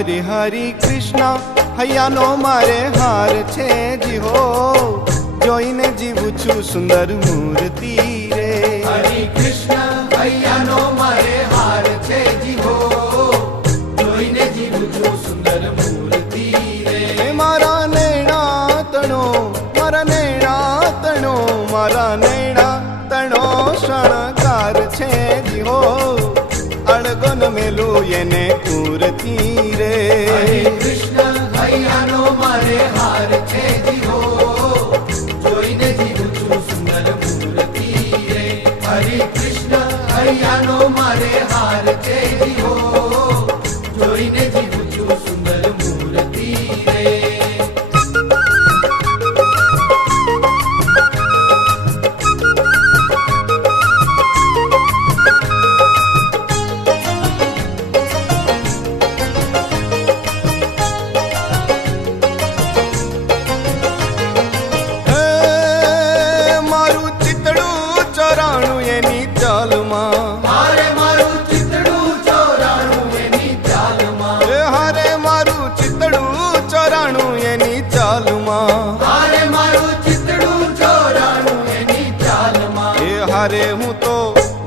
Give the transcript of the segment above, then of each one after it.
હરે હરે કૃષ્ણ હૈયાનો મારે હાર છે જી હો, જોઈને જીવું છું સુંદર મૂર્તિ રે. હરે કૃષ્ણ હૈયાનો મારે હાર છે જી હો, જોઈને જીવું છું સુંદર મૂર્તિ રે. મારા નૈણા તણો, મારા નૈણા તણો, મારા નૈણા તણો શણકાર છે જી હો, અળગોન મેલું એને પૂરતી રે. હરે કૃષ્ણ હૈયાનો મારે હાર છે જી હો, જોઈને જીવું છું સુંદર મૂર્તિ રે. હરે કૃષ્ણ હૈયાનો મારે હાર છે જી હો, જોઈને જીવું છું સુંદર મૂર્તિ રે. હારે મારું ચિતડું ચોરાણું એની ચાલમાં, હારે મારું ચિતડું ચોરાણું એની ચાલમાં, હારે મારું ચિતડું ચોરાણું એની ચાલમાં. એ હારે હું તો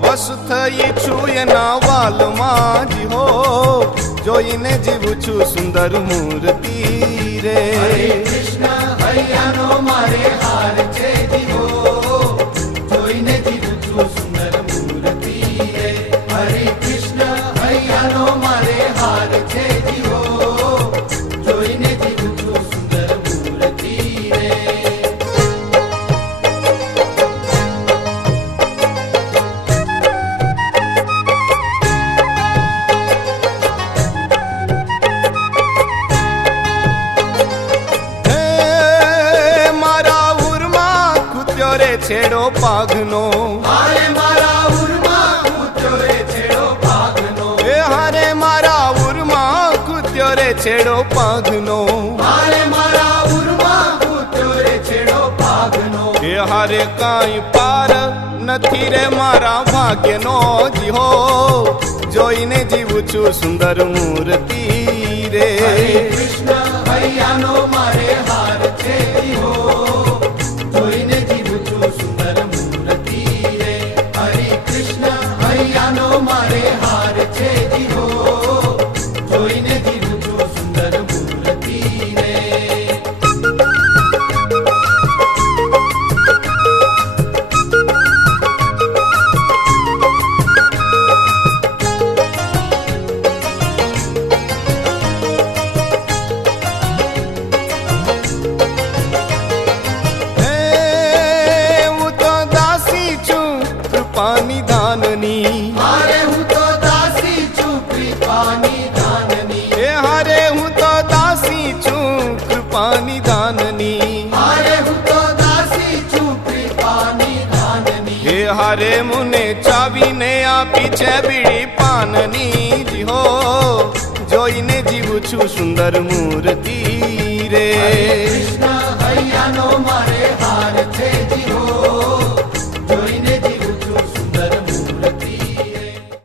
વશ થઈ છું એના વાલમાં જી હો, જોઈને જીવું છું સુંદર મૂર્તિ રે. હરે કૃષ્ણ હૈયાનો મારે હાર છે જી હો, જોઈને જીવું છું સુંદર મૂર્તિ રે. હરે કૃષ્ણ હૈયાનો મારે હાર છે જી હો, જોઈને જીવું છું સુંદર મૂર્તિ રે. છેડો પાઘનો, હારે મારા ઉરમાં કૂત્યો રે છેડો પાઘનો, એ હારે મારા ઉરમાં કૂત્યો રે છેડો પાઘનો, હારે મારા ઉરમાં કૂત્યો રે છેડો પાઘનો. એ હારે કાંઈ પાર નથી રે મારા ભાગ્યનો જી હો, જોઈને જીવું છું સુંદર મૂર્તિ રે. હરે કૃષ્ણ હૈયાનો મારે હાર છે જી હો, જોઈને જીવું છું સુંદર મૂર્તિ રે. હરે કૃષ્ણ હૈયાનો મારે હાર છે જી હો, જોઈને જીવું છું સુંદર મૂર્તિ રે. કૃપાની દાનની, હારે હું તો દાસી છું કૃપાની દાનની, એ હારે હું તો દાસી છું કૃપાની દાનની, હારે હું તો દાસી છું કૃપાની દાનની. એ હારે મુને ચાવીને આપી છે બીડી પાનની જી હો, જોઈને જીવું છું સુંદર મૂર્તિ